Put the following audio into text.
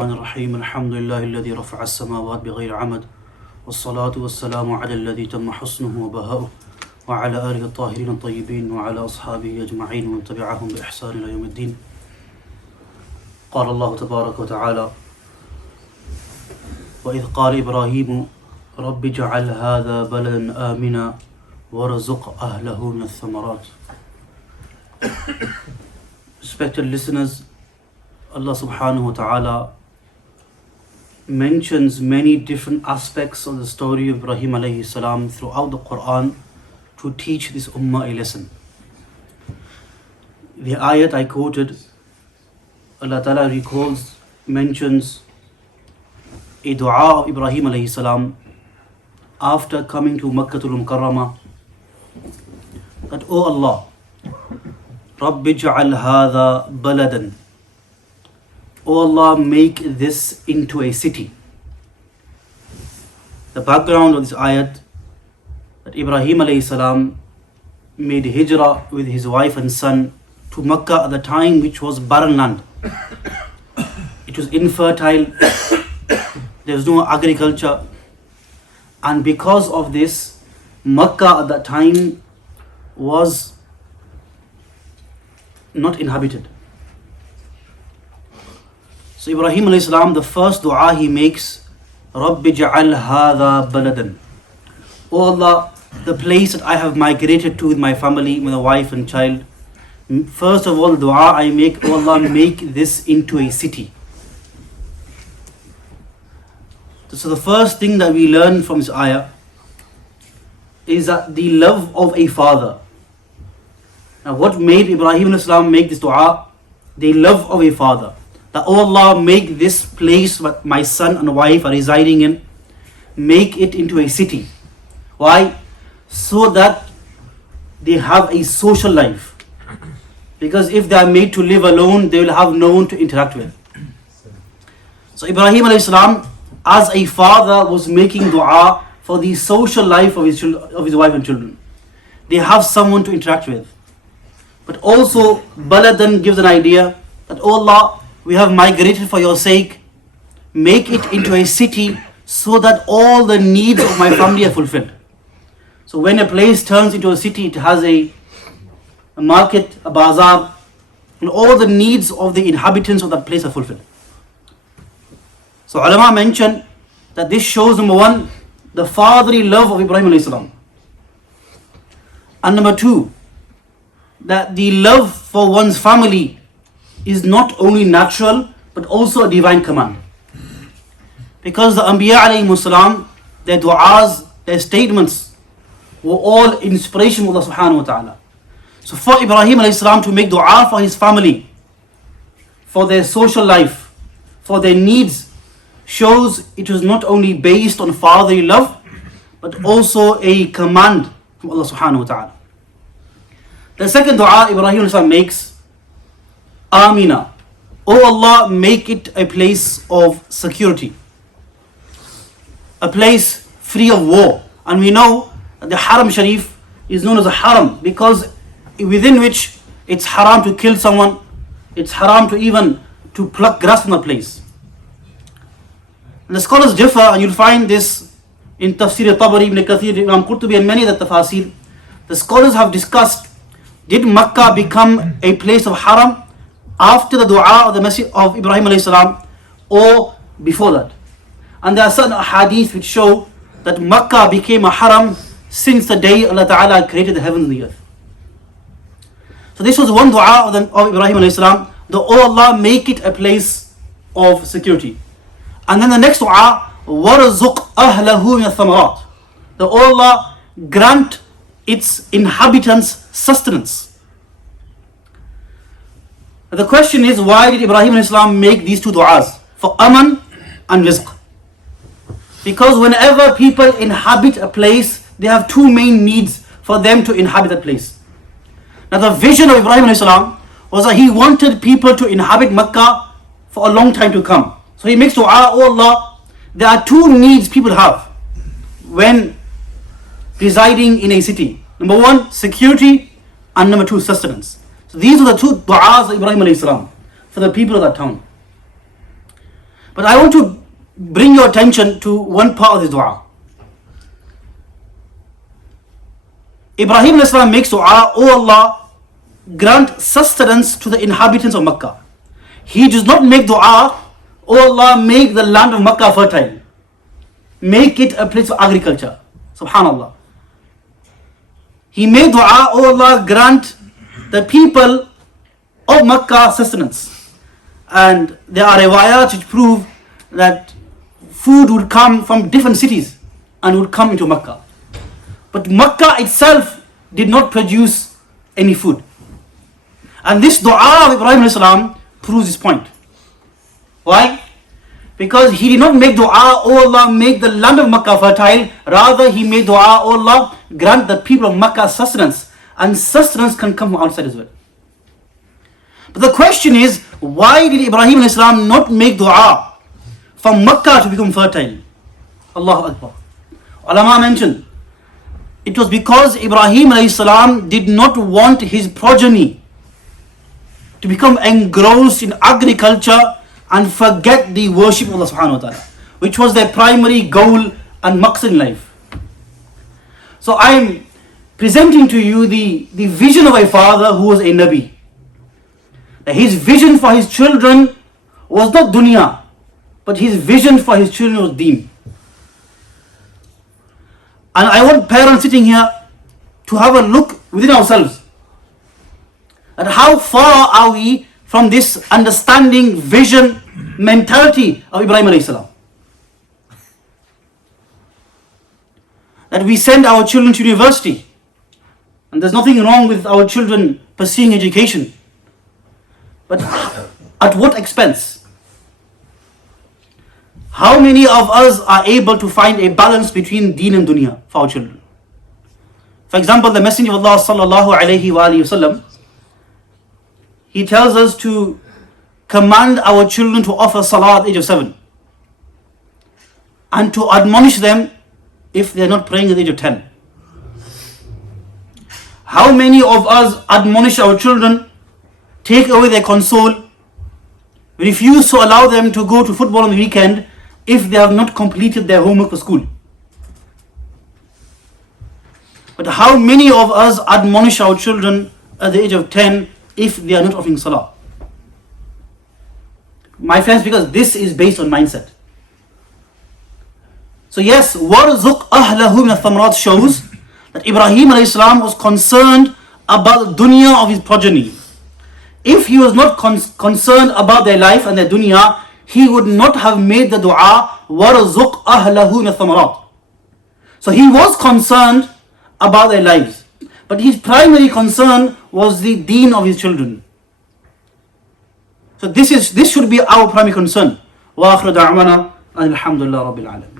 الرحمن الرحيم الحمد لله الذي رفع السماوات بغير عمد والصلاة والسلام على الذي تم حسنه وبهاؤه وعلى آله الطاهرين الطيبين وعلى أصحابه أجمعين ومن تبعهم بإحسان إلى يوم الدين. قال الله تبارك وتعالى: وإذ قال إبراهيم رب اجعل هذا بلدا آمنا وارزق أهله من الثمرات. Respected listeners, Allah subhanahu wa ta'ala mentions many different aspects of the story of Ibrahim alayhi salam throughout the Quran to teach this ummah a lesson. The ayat I quoted, Allah ta'ala mentions a dua of Ibrahim alayhi salam after coming to Makkatul Mukarramah, that, O Allah, Rabbi ja'al hadha baladan, O Allah, make this into a city. The background of this ayat, that Ibrahim alayhi salam made hijrah with his wife and son to Makkah at the time which was barren land. It was infertile, there was no agriculture, and because of this, Makkah at that time was not inhabited. So Ibrahim alayhi salam, the first dua he makes, Rabbi ja'al hadha baladan. O Allah, the place that I have migrated to with my family, with a wife and child, first of all dua I make, O Allah, make this into a city. So the first thing that we learn from this ayah is that the love of a father. Now what made Ibrahim alayhi salam make this dua? The love of a father. That, O Allah, make this place that my son and wife are residing in, make it into a city. Why? So that they have a social life. Because if they are made to live alone, they will have no one to interact with. So Ibrahim alayhi salam, as a father, was making dua for the social life of his wife and children. They have someone to interact with. But also, baladan gives an idea that, O Allah, we have migrated for your sake, make it into a city so that all the needs of my family are fulfilled. So when a place turns into a city, it has a market, a bazaar, and all the needs of the inhabitants of that place are fulfilled. So ulama mention that this shows, number one, the fatherly love of Ibrahim alayhi salam. And number two, that the love for one's family is not only natural but also a divine command. Because the Anbiya alayhimus salam, their du'as, their statements were all inspiration of Allah subhanahu wa ta'ala. So for Ibrahim alayhi salam to make dua for his family, for their social life, for their needs, shows it was not only based on fatherly love but also a command from Allah subhanahu wa ta'ala. The second dua Ibrahim alayhi salam makes, Amina, O Allah, make it a place of security, a place free of war. And we know that the Haram Sharif is known as a Haram because within which it's haram to kill someone, it's haram to even to pluck grass from the place. And the scholars differ, and you'll find this in Tafsir al-Tabari, Ibn Kathir, Imam Qurtubi, and many of the tafasir. The scholars have discussed, did Makkah become a place of haram after the dua of the Message of Ibrahim alayhi salam or before that? And there are certain hadith which show that Makkah became a haram since the day Allah Ta'ala created the heavens and the earth. So this was one dua of Ibrahim alayhi salam, the O Allah, make it a place of security. And then the next dua, وَرْزُقْ أَهْلَهُ مِنَ الثَّمَرَاتِ, the O Allah, grant its inhabitants sustenance. The question is, why did Ibrahim alayhi salam make these two du'as? For aman and rizq. Because whenever people inhabit a place, they have two main needs for them to inhabit that place. Now the vision of Ibrahim alayhi salam was that he wanted people to inhabit Makkah for a long time to come. So he makes dua, O Allah, there are two needs people have when residing in a city. Number one, security, and number two, sustenance. So these are the two du'as of Ibrahim alayhi salam for the people of that town. But I want to bring your attention to one part of this dua. Ibrahim alayhi salam makes dua, "Oh Allah, grant sustenance to the inhabitants of Makkah." He does not make dua, "Oh Allah, make the land of Makkah fertile. Make it a place of agriculture." Subhanallah. He made dua, "Oh Allah, grant the people of Makkah sustenance." And there are riwayats which prove that food would come from different cities and would come into Makkah. But Makkah itself did not produce any food. And this dua of Ibrahim alayhi salam proves this point. Why? Because he did not make dua, "Oh Allah, make the land of Makkah fertile." Rather, he made dua, "Oh Allah, grant the people of Makkah sustenance." And sustenance can come from outside as well. But the question is, why did Ibrahim alayhi salam not make dua for Makkah to become fertile? Allahu Akbar. Ulama mentioned, it was because Ibrahim alayhi salam did not want his progeny to become engrossed in agriculture and forget the worship of Allah subhanahu wa ta'ala, which was their primary goal and maqsad in life. So I am presenting to you the vision of a father who was a Nabi. His vision for his children was not dunya, but his vision for his children was deen. And I want parents sitting here to have a look within ourselves at how far are we from this understanding, vision, mentality of Ibrahim alayhi salam. That we send our children to university, and there's nothing wrong with our children pursuing education. But at what expense? How many of us are able to find a balance between deen and dunya for our children? For example, the Messenger of Allah sallallahu alayhi wa sallam, he tells us to command our children to offer salah at the age of 7 and to admonish them if they are not praying at the age of 10. How many of us admonish our children, take away their console, refuse to allow them to go to football on the weekend if they have not completed their homework for school? But how many of us admonish our children at the age of 10 if they are not offering salah? My friends, because this is based on mindset. So yes, وَرْزُقْ أَهْلَهُ مِنَ الثَّمَرَاتِ shows that Ibrahim alayhi salam was concerned about the dunya of his progeny. If he was not concerned about their life and their dunya, he would not have made the dua, وَرْزُقْ أَهْلَهُ مِنَ الثَّمَرَاتِ. So he was concerned about their lives, but his primary concern was the deen of his children. So this should be our primary concern. وَآخِرُ دَعْوَانَا الْحَمْدُ لِلَّهِ رَبِّ الْعَالَمِينَ.